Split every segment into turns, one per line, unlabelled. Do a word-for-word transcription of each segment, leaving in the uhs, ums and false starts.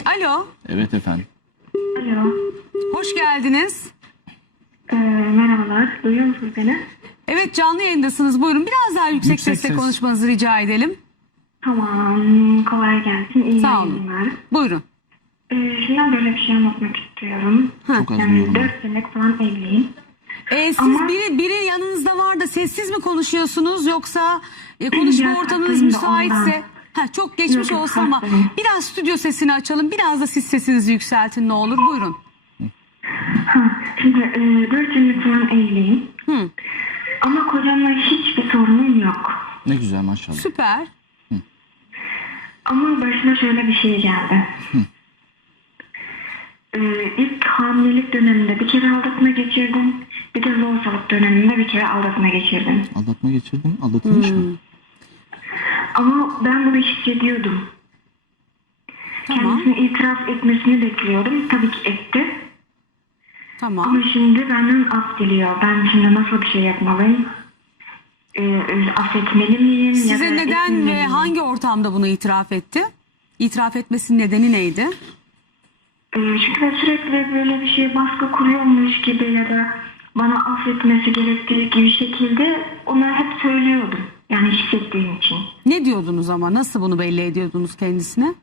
Alo,
Evet efendim.
Alo.
hoş geldiniz.
Ee, merhabalar. Duyuyor musunuz beni?
Evet, canlı yayındasınız. Buyurun, biraz daha yüksek,
Yüksek
sesle
ses.
konuşmanızı rica edelim.
Tamam. Kolay gelsin. İyi
Sağ olun.
yayınlar.
Buyurun.
Ee, şimdi böyle bir şey anlatmak istiyorum.
Çok az
Yani
duyuyorum.
dört senelik falan evliyim.
Ee, siz
Ama-
biri, biri yanınızda var da sessiz mi konuşuyorsunuz yoksa e, konuşma
Biraz
ortamınız
haklıyım da
müsaitse?
ondan.
Ha, çok geçmiş
Yok, yok,
olsun ama
haklıyım.
biraz stüdyo sesini açalım. Biraz da siz sesinizi yükseltin ne olur. Buyurun.
Ha, şimdi e, dört senelik falan evliyim.
Hı,
Ama kocamla hiçbir sorunum yok.
Ne güzel maşallah.
süper.
Ama başına şöyle bir şey geldi. Ee, ilk hamilelik döneminde bir kere aldatma geçirdim. Bir de lohusalık döneminde bir kere aldatma geçirdim.
Aldatma geçirdin. Aldatılmış
Hmm.
mı?
Ama ben bunu hissediyordum.
Tamam.
Kendisine itiraf etmesini bekliyordum. Tabii ki etti.
Tamam.
Ama şimdi benden af diliyor. Ben şimdi nasıl bir şey yapmalıyım? Ee, affetmeli miyim? ya
Size
da
neden
etmemeli
ve
miyim?
hangi ortamda bunu itiraf etti? İtiraf etmesinin nedeni neydi?
Ee, çünkü ben sürekli böyle bir şey baskı kuruyormuş gibi ya da bana affetmesi gerektiği gibi şekilde ona hep söylüyordum. Yani hissettiğim için.
Ne diyordunuz ama? Nasıl bunu belli ediyordunuz kendisine?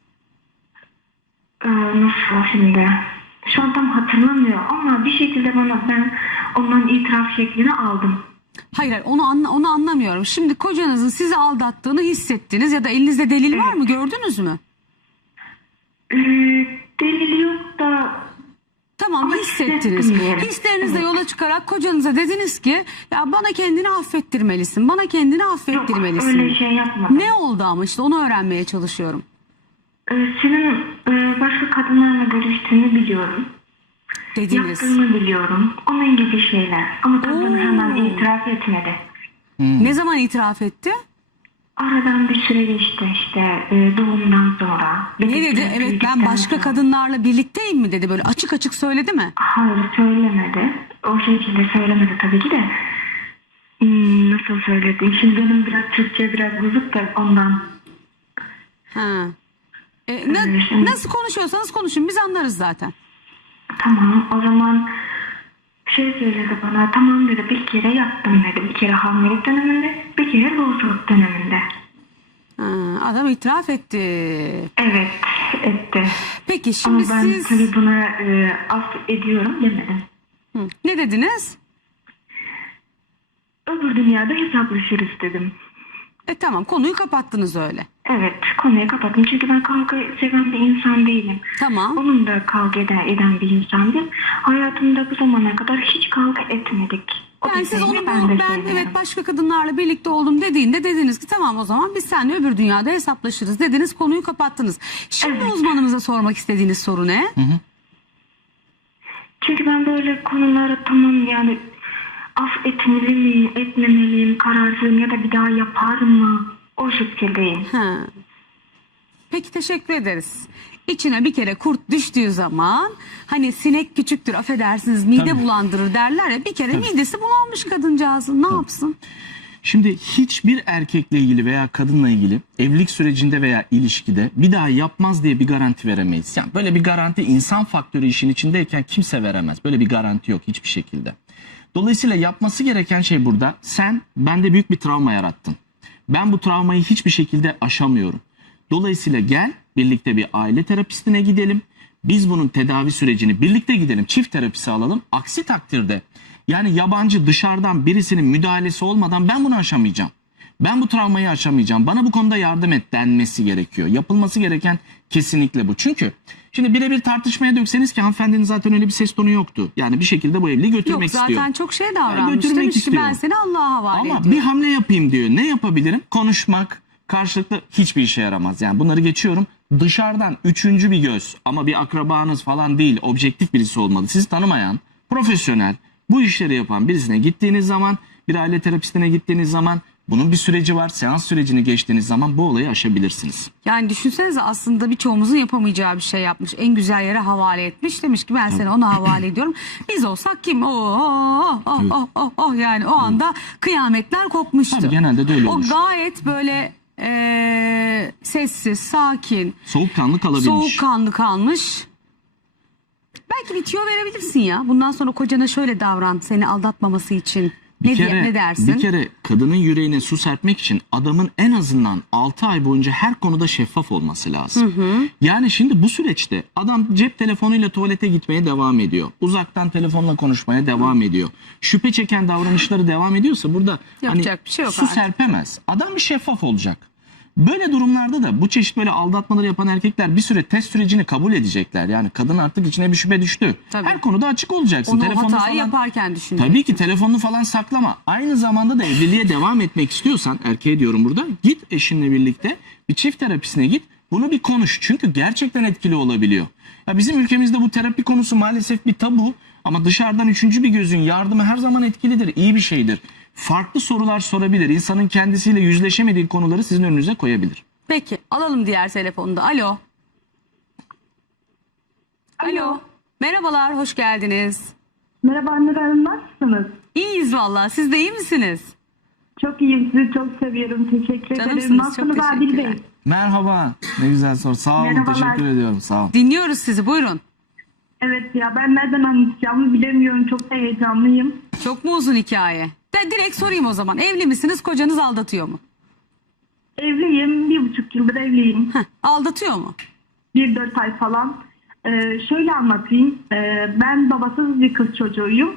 Ee, nasıl şimdi? Şu an tam hatırlamıyor ama bir şekilde bana ben ondan itiraf şeklini aldım.
Hayır, hayır, onu anla, onu anlamıyorum. Şimdi kocanızın sizi aldattığını hissettiniz ya da elinizde delil var mı? Gördünüz mü?
Ee, delil yok da
Tamam,
Ama
hissettiniz.
hissettim diyelim.
Hislerinizle
Evet.
yola çıkarak kocanıza dediniz ki ya bana kendini affettirmelisin. Bana kendini
yok,
affettirmelisin.
öyle şey yapmadım.
Ne oldu ama işte onu öğrenmeye çalışıyorum.
Ee, senin e, başka kadınlarla görüştüğünü biliyorum.
Dediniz.
Yaptığını biliyorum. Onun gibi şeyler. Ama tabii
Oo.
bana hemen itiraf etmedi.
Ne zaman itiraf etti?
Aradan bir süre geçti işte e, doğumdan sonra.
Ne
Bebek
dedi?
biraz
Evet, ben
büyüdükten
başka
sonra.
kadınlarla birlikteyim mi dedi. Böyle açık açık söyledi mi?
Hayır söylemedi. O şekilde söylemedi tabii ki de. Hmm, nasıl söyledi? Şimdi benim biraz Türkçe biraz bozuk da ondan.
Ha. E, na-
Evet, evet.
nasıl konuşuyorsanız konuşun, biz anlarız zaten.
Tamam o zaman şey söyledi bana. Tamam dedi bir kere yaptım dedi. Bir kere hamilelik döneminde bir kere lohusalık döneminde.
Ha, adam itiraf etti.
Evet etti.
Peki
Ama
şimdi
ben
siz
tabii buna e, af ediyorum demedim.
Hı, ne dediniz?
Öbür dünyada hesaplaşırız dedim.
E tamam, konuyu kapattınız öyle.
Evet konuyu kapattım çünkü ben kavga seven bir insan değilim.
Tamam.
Onun da kavga eden, eden bir insan değil. Hayatımda bu zamana kadar hiç kavga etmedik. O da
Yani siz
sevmiyor,
onu
ben
bu,
de
ben
sevmiyorum.
evet başka kadınlarla birlikte oldum dediğinde dediniz ki tamam o zaman biz seninle öbür dünyada hesaplaşırız dediniz, konuyu kapattınız. Şimdi
Evet.
uzmanımıza sormak istediğiniz soru ne?
Çünkü ben böyle konuları tamam yani af etmeli miyim, etmemeliyim, kararsızım ya da bir daha yapar mı? O şekildeyim.
Ha. Peki, teşekkür ederiz. İçine bir kere kurt düştüğü zaman hani sinek küçüktür affedersiniz mide
Tabii.
bulandırır derler ya, bir kere midesi bulanmış kadıncağızın ne yapsın?
Şimdi hiçbir erkekle ilgili veya kadınla ilgili evlilik sürecinde veya ilişkide bir daha yapmaz diye bir garanti veremeyiz. Yani böyle bir garanti insan faktörü işin içindeyken kimse veremez. Böyle bir garanti yok hiçbir şekilde. Dolayısıyla yapması gereken şey burada, sen bende büyük bir travma yarattın. Ben bu travmayı hiçbir şekilde aşamıyorum. Dolayısıyla gel birlikte bir aile terapistine gidelim. Biz bunun tedavi sürecini birlikte gidelim, çift terapisi alalım. Aksi takdirde yani yabancı dışarıdan birisinin müdahalesi olmadan ben bunu aşamayacağım. Ben bu travmayı aşamayacağım. Bana bu konuda yardım et denmesi gerekiyor. Yapılması gereken kesinlikle bu. Çünkü şimdi birebir tartışmaya dökseniz ki hanımefendinin zaten öyle bir ses tonu yoktu. Yani bir şekilde bu evliliği
Yok
götürmek
zaten
istiyor.
çok şey
Yani
davranmış.
götürmek
Demiş ki
istiyor.
ben seni Allah'a havale
Ama
ediyorum.
bir hamle yapayım diyor. Ne yapabilirim? Konuşmak karşılıklı hiçbir işe yaramaz. Yani bunları geçiyorum. Dışarıdan üçüncü bir göz ama bir akrabanız falan değil, objektif birisi olmalı. Sizi tanımayan, profesyonel, bu işleri yapan birisine gittiğiniz zaman, bir aile terapistine gittiğiniz zaman bunun bir süreci var. Seans sürecini geçtiğiniz zaman bu olayı aşabilirsiniz.
Yani düşünsenize aslında birçoğumuzun yapamayacağı bir şey yapmış. En güzel yere havale etmiş. Demiş ki ben seni ona havale ediyorum. Biz olsak kim? Oh, oh, oh, oh, oh, oh. Yani o anda kıyametler kopmuştu.
Tabii genelde de öyle
O
olur.
gayet böyle Ee, sessiz, sakin,
Soğukkanlı kalabilmiş.
soğukkanlı kalmış. Belki bir tüyo verebilirsin ya. Bundan sonra kocana şöyle davran seni aldatmaması için.
Bir
Ne,
kere,
diye, ne dersin?
Bir kere kadının yüreğine su serpmek için adamın en azından altı ay boyunca her konuda şeffaf olması lazım. Yani şimdi bu süreçte adam cep telefonuyla tuvalete gitmeye devam ediyor. Uzaktan telefonla konuşmaya devam ediyor. Şüphe çeken davranışları devam ediyorsa burada
Yapacak
hani
bir şey yok
su
artık.
serpemez. Adam bir şeffaf olacak. Böyle durumlarda da bu çeşit böyle aldatmaları yapan erkekler bir süre test sürecini kabul edecekler. Yani kadın artık içine bir şüphe düştü.
Tabii.
Her konuda açık olacaksın.
Onu o
Telefonunu
hatayı
falan-
yaparken düşüneceksin.
Tabii ki telefonunu falan saklama. Aynı zamanda da evliliğe devam etmek istiyorsan, erkeğe diyorum burada, git eşinle birlikte bir çift terapisine git. Bunu bir konuş. Çünkü gerçekten etkili olabiliyor. Ya bizim ülkemizde bu terapi konusu maalesef bir tabu. Ama dışarıdan üçüncü bir gözün yardımı her zaman etkilidir, iyi bir şeydir. Farklı sorular sorabilir. İnsanın kendisiyle yüzleşemediği konuları sizin önünüze koyabilir.
Peki alalım diğer telefonu da. Alo. Alo. Merhabalar, hoş geldiniz.
Merhaba Anne Hanım, nasılsınız?
İyiyiz vallahi. Siz de iyi misiniz?
Çok iyiyim, sizi çok seviyorum. Teşekkür
Canımsınız,
ederim.
çok
Nasılsınız Adil
teşekkürler.
Bey?
Merhaba. Ne güzel soru. Sağ olun.
Merhabalar.
Teşekkür ediyorum. Sağ olun.
Dinliyoruz sizi, buyurun.
Evet ya, ben nereden anlatacağımı bilemiyorum. Çok da heyecanlıyım.
Çok mu uzun hikaye? De direkt sorayım o zaman. Evli misiniz? Kocanız aldatıyor mu?
Evliyim, bir buçuk yıldır evliyim.
Heh, aldatıyor mu?
Bir dört ay falan. Ee, şöyle anlatayım. Ee, ben babasız bir kız çocuğuyum.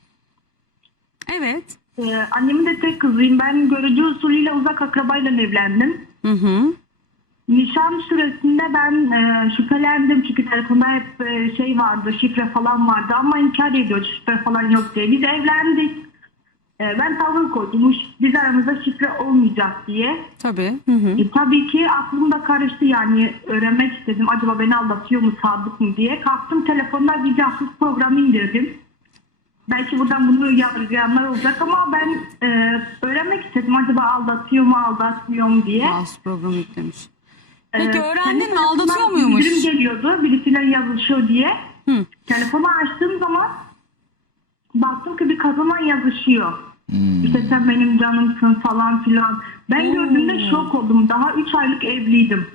Evet.
Ee, annemin de tek kızıyım. Ben görücü usulüyle uzak akrabayla evlendim.
Hı hı.
Nişan süresinde ben e, şüphelendim çünkü telefonda hep e, şey vardı, şifre falan vardı ama inkar ediyor şifre falan yok diye. Biz evlendik. E, ben tavır koydum, biz aramızda şifre olmayacak diye.
Tabii. Hı hı.
E, tabii ki aklımda karıştı, yani öğrenmek istedim acaba beni aldatıyor mu, sadık mı diye. Kalktım telefonda bir casus programı indirdim. Belki buradan bunu yargılayanlar olacak ama ben e, öğrenmek istedim acaba aldatıyor mu, aldatmıyor mu diye.
Mouse programı yüklemiş. Peki
Ee,
öğrendin mi?
kendi
Aldatıyor
tarafından
muymuş?
Bildirim geliyordu. Birisiyle yazışıyor diye.
Hı.
Telefonu açtığım zaman baktım ki bir kadınla yazışıyor. İşte sen benim canımsın falan filan. Ben
Oo.
gördüğümde şok oldum. Daha üç aylık evliydim.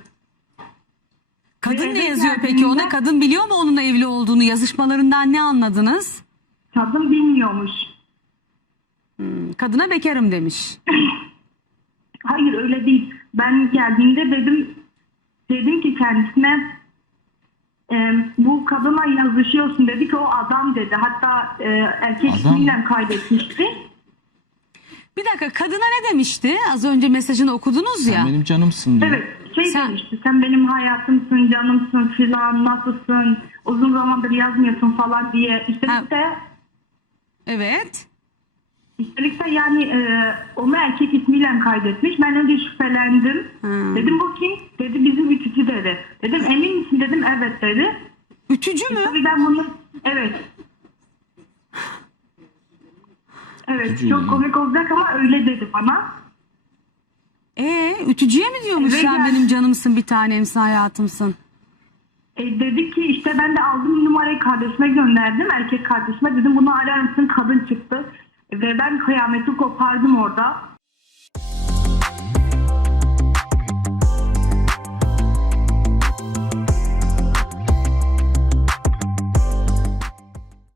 Kadın
Ve
ne
eve
yazıyor peki? Ona
geldiğimde-
kadın biliyor mu onunla evli olduğunu? Yazışmalarından ne anladınız?
Kadın bilmiyormuş.
Kadına bekarım demiş.
Hayır öyle değil. Ben geldiğimde dedim dedim ki kendisine e, bu kadına yazışıyorsun, dedi ki o adam dedi. Hatta e, erkek
Adam.
ismiyle kaydetmişti.
Bir dakika, kadına ne demişti? Az önce mesajını okudunuz ya.
Sen benim canımsın diyor.
Evet, şey
Sen-
demişti, sen benim hayatımsın, canımsın filan, nasılsın, uzun zamandır yazmıyorsun falan diye. Üstelik
Ha.
de,
Evet.
üstelik de yani e, onu erkek ismiyle kaydetmiş. Ben önce şüphelendim.
Hmm.
Dedim bu kim? Dedi bizim ütücü dedi. Dedim emin misin? Dedim evet dedi.
Ütücü mü?
Tabii ben bunu, evet. Evet,
Ütücü
çok
dedi.
komik olacak ama öyle dedi bana.
Ee, ütücüye mi diyormuş
Evet,
sen
yani-
benim canımsın, bir tanemsin, hayatımsın?
E, dedi ki işte ben de aldım numarayı kardeşime gönderdim, erkek kardeşime, dedim bunu arar mısın, kadın çıktı ve ben kıyameti kopardım orada.